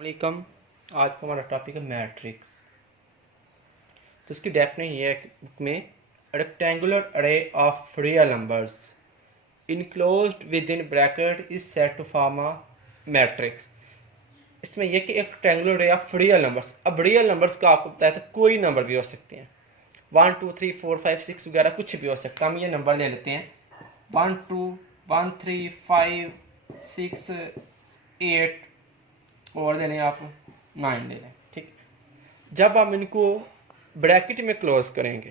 वालेकुम। आज का हमारा टॉपिक है मैट्रिक्स। तो इसकी डेफिनेशन ये है बुक में, rectangular array of real numbers enclosed within bracket is said to form a matrix. इसमें यह कि एक rectangular array of real numbers, अब रियल नंबर्स का आपको बताया था कोई नंबर भी हो सकते हैं, 1 2 3 4 5 6 वगैरह कुछ भी हो सकता है। हम ये नंबर ले लेते हैं 1 2 1 3 5 6 8 और ले लें आप 9 ले लें। ठीक, जब हम इनको ब्रैकेट में क्लोज करेंगे,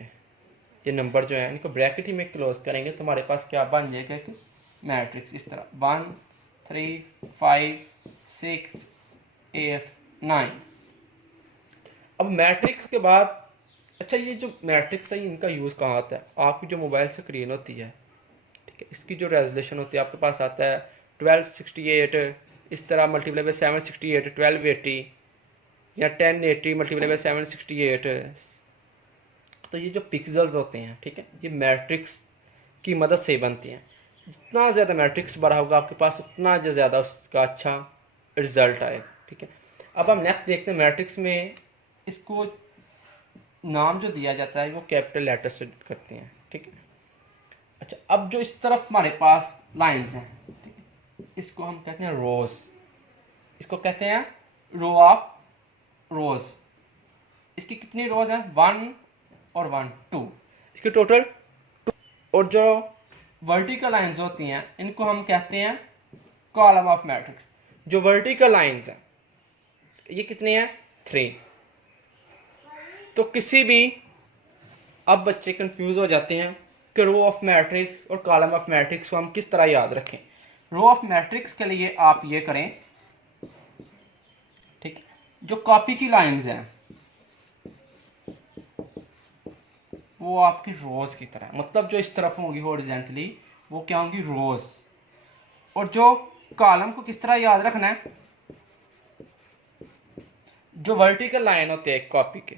ये नंबर जो है इनको ब्रैकेट ही में क्लोज करेंगे तो हमारे पास क्या बन जाएगा कि मैट्रिक्स इस तरह 1 3 5 6 8 9। अब मैट्रिक्स के बाद अच्छा, ये जो मैट्रिक्स है इनका यूज़ कहाँ आता है? आपकी जो मोबाइल स्क्रीन होती है, ठीक है, इसकी जो रेजोल्यूशन होती है आपके पास आता है 1268, इस तरह मल्टीप्लाई बाय 768 1280 या 1080 मल्टीप्लाई बाय 768। तो ये जो पिक्सल्स होते हैं, ठीक है, ये मैट्रिक्स की मदद से बनती हैं। जितना ज़्यादा मैट्रिक्स बड़ा होगा आपके पास उतना ज़्यादा उसका अच्छा रिजल्ट आएगा। ठीक है, अब हम नेक्स्ट देखते हैं मैट्रिक्स में इसको नाम जो दिया जाता है वो कैपिटल लेटर से करते हैं। ठीक है, अच्छा, अब जो इस तरफ हमारे पास लाइंस हैं, ठीक है, इसको हम कहते हैं रोज, इसको कहते हैं रो ऑफ रोज। इसकी कितनी रोज हैं? 1 और 1 2, इसके टोटल 2। और जो वर्टिकल लाइंस होती हैं इनको हम कहते हैं कॉलम ऑफ मैट्रिक्स। जो वर्टिकल लाइंस हैं ये कितने हैं? 3। तो किसी भी, अब बच्चे कंफ्यूज हो जाते हैं कि रो ऑफ मैट्रिक्स और कॉलम ऑफ मैट्रिक्स को हम किस तरह याद रखें। रो ऑफ मैट्रिक्स के लिए आप ये करें, ठीक है, जो कॉपी की लाइंस हैं वो आपकी रोज की तरह, मतलब जो इस तरफ होंगी हॉरिजॉन्टली वो क्या होंगी? रोज। और जो कॉलम को किस तरह याद रखना है? जो वर्टिकल लाइन होती है एक कॉपी के,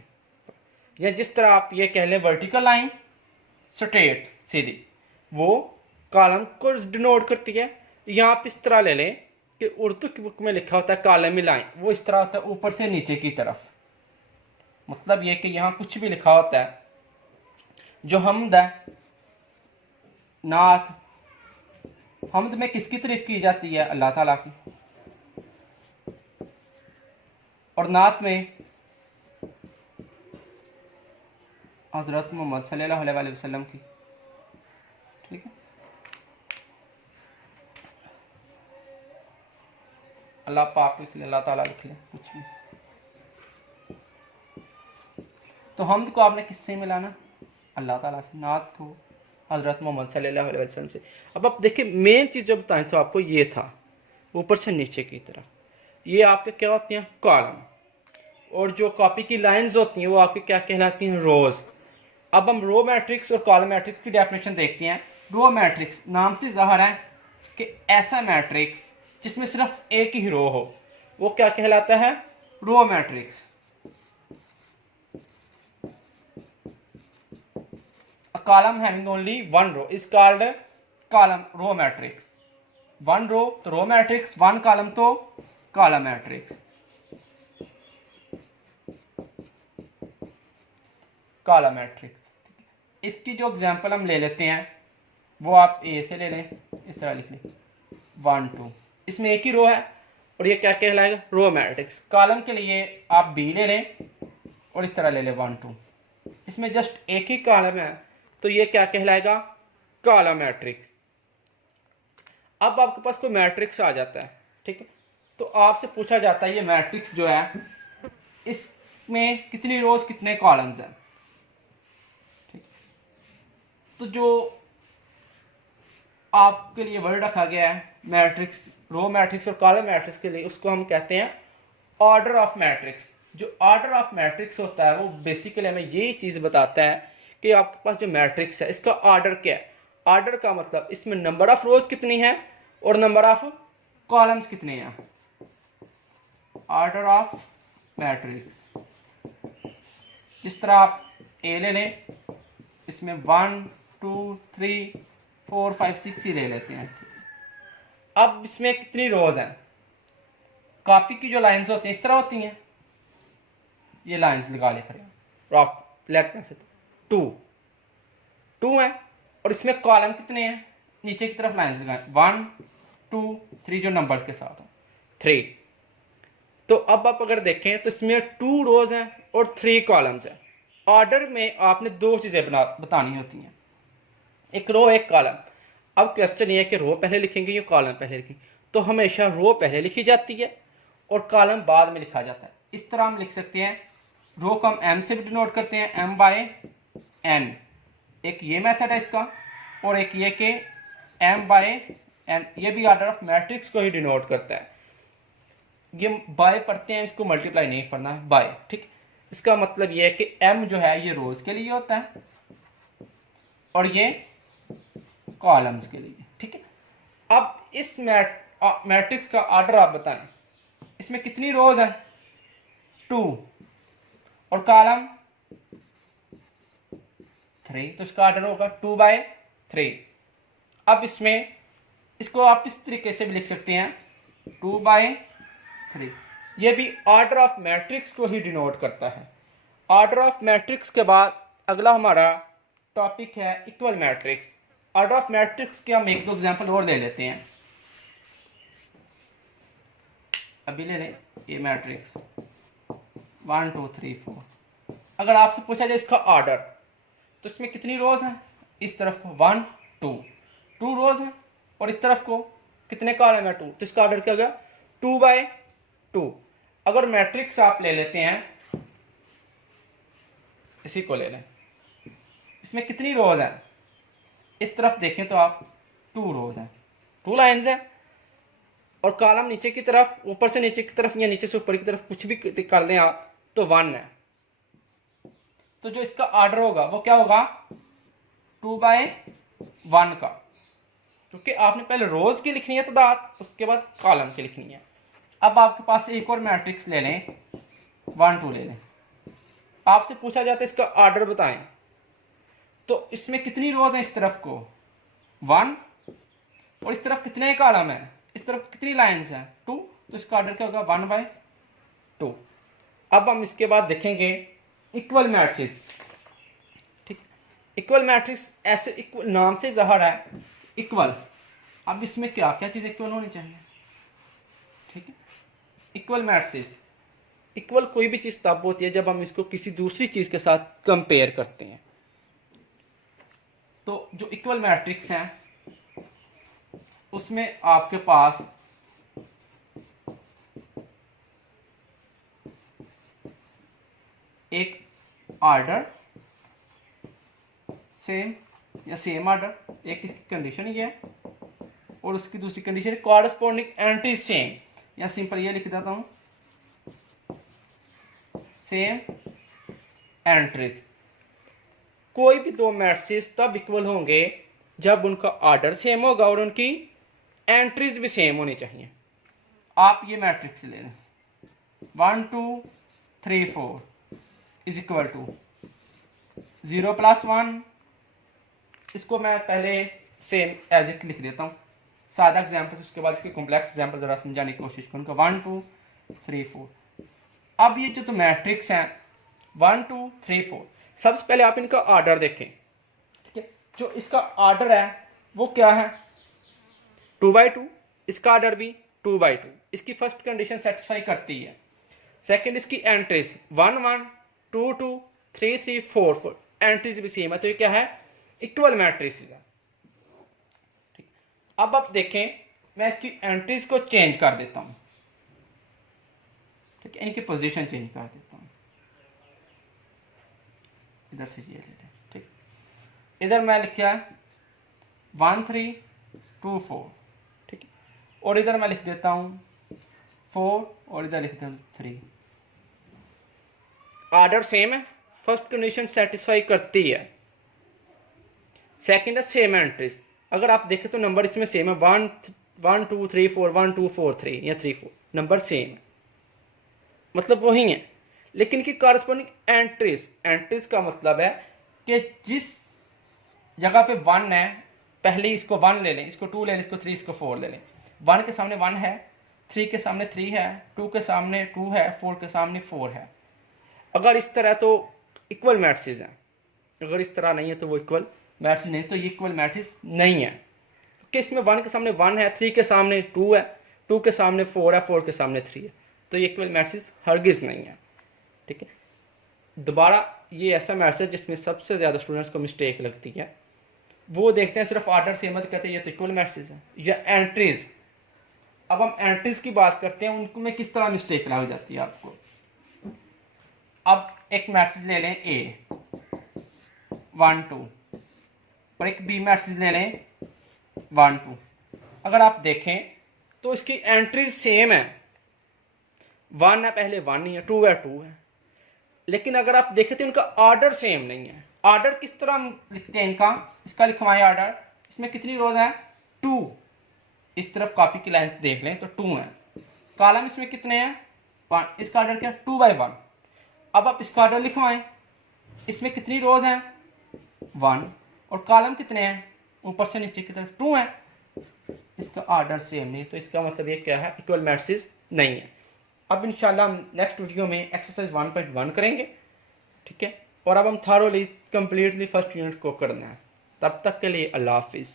या जिस तरह आप ये कह लें वर्टिकल लाइन स्ट्रेट सीधी, वो कॉलम को डिनोट करती है। या आप इस तरह ले लें कि उर्दू की बुक में लिखा होता है कॉलमी लाइन, वो इस तरह होता है ऊपर से नीचे की तरफ। मतलब ये कि यहाँ कुछ भी लिखा होता है, जो हमद है, नात, हमद में किसकी तारीफ की जाती है? अल्लाह ताला की। और नात में हज़रत मोहम्मद सल्लल्लाहु अलैहि वसल्लम की। ठीक है, अल्लाह पाक लिख ले, अल्लाह ताला लिख ले, कुछ भी। तो हमद को आपने किससे मिलाना? अल्लाह ताला से। नात को हज़रत मोहम्मद सल्लल्लाहु अलैहि वसल्लम से। अब आप देखिए, मेन चीज़ जो बताई तो आपको ये था ऊपर से नीचे की तरफ, ये आपके क्या होती हैं? कॉलम। और जो कॉपी की लाइंस होती हैं वो आपकी क्या कहलाती हैं? रोज। अब हम रो मैट्रिक्स और कॉलम मैट्रिक्स की डेफिनेशन देखते हैं। रो मैट्रिक्स नाम से ज़ाहिर है कि ऐसा मैट्रिक्स जिसमें सिर्फ एक ही रो हो, वो क्या कहलाता है? Row matrix. A column having only one row is called column row matrix. One row तो row matrix, one column तो column matrix। column matrix, इसकी जो एग्जांपल हम ले लेते हैं वो आप ए से ले लें, इस तरह लिख लें 1 2, इसमें एक ही रो है और ये क्या कहलाएगा? Row matrix. कॉलम के लिए आप बी ले लें और इस तरह ले लें 1 2, इसमें जस्ट एक ही कॉलम है तो ये क्या कहलाएगा? Column matrix. अब आपके पास कोई मैट्रिक्स आ जाता है, ठीक है, तो आपसे पूछा जाता है ये मैट्रिक्स जो है इसमें कितनी रोज कितने कॉलम्स हैं। ठीक, तो जो आपके लिए वर्ड रखा गया है मैट्रिक्स, रो मैट्रिक्स और कॉलम मैट्रिक्स के लिए, उसको हम कहते हैं ऑर्डर ऑफ मैट्रिक्स। जो ऑर्डर ऑफ मैट्रिक्स होता है वो बेसिकली हमें यही चीज बताता है कि आपके पास जो मैट्रिक्स है इसका ऑर्डर क्या है। ऑर्डर का मतलब इसमें नंबर ऑफ रोज कितनी है और नंबर ऑफ कॉलम्स कितने हैं। ऑर्डर ऑफ मैट्रिक्स, जिस तरह आप ए ले लें, इसमें 1 2 3 4 5 6 ही ले लेते हैं। अब इसमें कितनी रोज हैं? कॉपी की जो लाइंस होती हैं इस तरह होती हैं, ये लाइंस लगा ले करें रफ लेफ्ट में से, टू है और इसमें कॉलम कितने हैं, नीचे की तरफ लाइंस लगाएं 1 2 3 जो नंबर्स के साथ हो 3। तो अब आप अगर देखें तो इसमें 2 रोज हैं और 3 कॉलम्स हैं। ऑर्डर में आपने 2 चीजें बतानी होती हैं, एक रो एक कॉलम। अब क्वेश्चन ये है कि रो पहले लिखेंगे या कॉलम पहले लिखेंगे, तो हमेशा रो पहले लिखी जाती है और कॉलम बाद में लिखा जाता है। इस तरह हम लिख सकते हैं, रो को हम m से भी डिनोट करते हैं, m/n, एक ये मेथड है इसका, और एक ये कि m/n, ये भी ऑर्डर ऑफ मैट्रिक्स को ही डिनोट करता है। ये बाय पढ़ते हैं, इसको मल्टीप्लाई नहीं पढ़ना है, बाय, ठीक। इसका मतलब ये है कि m जो है ये रोज के लिए होता है और ये कॉलम्स के लिए, ठीक है। अब इस मैट्रिक्स का ऑर्डर आप बताएं, इसमें कितनी रोज हैं, 2 और कॉलम 3, तो इसका ऑर्डर होगा 2/3। अब इसमें इसको आप इस तरीके से भी लिख सकते हैं 2/3, ये भी ऑर्डर ऑफ मैट्रिक्स को ही डिनोट करता है। ऑर्डर ऑफ मैट्रिक्स के बाद अगला हमारा टॉपिक है equal matrix. Order of matrix के हम 1-2 एग्जांपल और ले लेते हैं। अभी ले लें ये मैट्रिक्स 1 2 3 4। अगर आपसे पूछा जाए इसका ऑर्डर, तो इसमें कितनी रोज हैं, इस तरफ 1 2 रोज हैं और इस तरफ को कितने कॉलम है 2, तो इसका ऑर्डर क्या होगा 2/2। अगर मैट्रिक्स आप ले लेते हैं, इसी को ले लें, इसमें कितनी रोज हैं, इस तरफ देखें तो आप 2 रोज हैं, 2 लाइंस हैं और कॉलम नीचे की तरफ, ऊपर से नीचे की तरफ या नीचे से ऊपर की तरफ कुछ भी कर दें आप तो 1 है। तो जो इसका ऑर्डर होगा वो क्या होगा 2/1 का, क्योंकि आपने पहले रोज की लिखनी है तादाद, उसके बाद कॉलम की लिखनी है। अब आपके पास एक और मैट्रिक्स ले लें 1 2 ले लें, आपसे पूछा जाता है इसका ऑर्डर बताएं, तो इसमें कितनी रोज हैं, इस तरफ को 1 और इस तरफ कितने कॉलम हैं, इस तरफ कितनी लाइंस हैं 2, तो इसका ऑर्डर क्या होगा 1/2। अब हम इसके बाद देखेंगे इक्वल मैट्रिक्स, ठीक। इक्वल मैट्रिक्स ऐसे इक्वल नाम से ज़ाहिर है इक्वल। अब इसमें क्या क्या चीज़ इक्वल होनी चाहिए, ठीक है। इक्वल मैट्रिक्स, इक्वल कोई भी चीज़ तब होती है जब हम इसको किसी दूसरी चीज़ के साथ कंपेयर करते हैं। तो जो इक्वल मैट्रिक्स हैं उसमें आपके पास एक ऑर्डर सेम या सेम ऑर्डर, एक इसकी कंडीशन ये है और उसकी दूसरी कंडीशन कॉरस्पॉन्डिंग एंट्री सेम, या सिंपल ये लिख देता हूं सेम एंट्रीज। कोई भी 2 मैट्रिक्स तब इक्वल होंगे जब उनका ऑर्डर सेम होगा और उनकी एंट्रीज भी सेम होनी चाहिए। आप ये मैट्रिक्स ले लें 1 2 3 4 इज इक्वल टू 0 + 1, इसको मैं पहले सेम एज इट लिख देता हूँ, सादा एग्जाम्पल, उसके बाद इसके कॉम्प्लेक्स एग्जाम्पल जरा समझाने की कोशिश करूँगा। 1 2 3 4। अब ये जो तो मैट्रिक्स हैं 1 2 3 4, सबसे पहले आप इनका ऑर्डर देखें, ठीक है। जो इसका ऑर्डर है वो क्या है 2/2, इसका ऑर्डर भी 2/2, इसकी फर्स्ट कंडीशन सेटिस्फाई करती है। सेकंड इसकी एंट्रीज 1 1 2 2 3 3 4 4, एंट्रीज भी सेम है, तो ये क्या है इक्वल मैट्रिक्स है, ठीक। अब आप देखें मैं इसकी एंट्रीज को चेंज कर देता हूं, ठीक है, इनकी पोजीशन चेंज कर देता हूं, इधर से ये ले लें, ठीक। इधर मैं लिखा 1 3 2 4, ठीक है, और इधर मैं लिख देता हूं 4 और इधर लिख देता हूं 3। ऑर्डर सेम है, फर्स्ट कंडीशन सेटिस्फाई करती है, सेकंड है सेम एंट्रीज। अगर आप देखें तो नंबर इसमें सेम है 1 1 2 3 4 1 2 4 3 या 3 4, नंबर सेम है, मतलब वही है, लेकिन की कॉरस्पॉन्डिंग एंट्रीज का मतलब है कि जिस जगह पे 1 है, पहले इसको 1 ले लें, इसको 2 ले लें, इसको 3, इसको 4 ले लें, 1 के सामने 1 है 3 के सामने 3 है, 2 के सामने 2 है, 4 के सामने 4 है। अगर इस तरह तो इक्वल मैट्रिसेस हैं, अगर इस तरह नहीं है तो वो इक्वल मैट्रिक्स नहीं, तो ये इक्वल मैट्रिक्स नहीं है। क्योंकि इसमें 1 के सामने 1 है, 3 के सामने 2 है, 2 के सामने 4 है, 4 के सामने 3 है, तो ये इक्वल मैट्रिक्स हरगिज़ नहीं है। ठीक है, दोबारा ये ऐसा मैट्रिक्स है जिसमें सबसे ज़्यादा स्टूडेंट्स को मिस्टेक लगती है, वो देखते हैं सिर्फ ऑर्डर से मत कहते हैं ये तो इक्वल मैट्रिक्स है, या एंट्रीज। अब हम एंट्रीज की बात करते हैं, उनको में किस तरह मिस्टेक लग जाती है आपको। अब एक मैट्रिक्स ले लें ए 1 2 और एक बी मैट्रिक्स ले लें 1 2। अगर आप देखें तो इसकी एंट्रीज सेम है, 1 है पहले 1 ही है, 2 है 2 है, लेकिन अगर आप देखें तो इनका ऑर्डर सेम नहीं है। ऑर्डर किस तरह हम लिखते हैं इनका, इसका लिखवाएं ऑर्डर। इसमें कितनी रोज हैं 2, इस तरफ कॉपी की लाइन देख लें तो 2 है। कॉलम इसमें कितने हैं 1, इसका ऑर्डर क्या 2 बाई 1। अब आप इसका ऑर्डर लिखवाएं, इसमें कितनी रोज हैं 1 और कॉलम कितने हैं ऊपर से नीचे की तरफ 2 है, इसका ऑर्डर सेम नहीं, तो इसका मतलब ये क्या है इक्वल मैट्रिक्स नहीं है। अब इंशाल्लाह हम नेक्स्ट वीडियो में एक्सरसाइज 1.1 करेंगे। ठीक है, और अब हम थारोली कंप्लीटली फर्स्ट यूनिट को करना है। तब तक के लिए अल्लाह हाफिज़।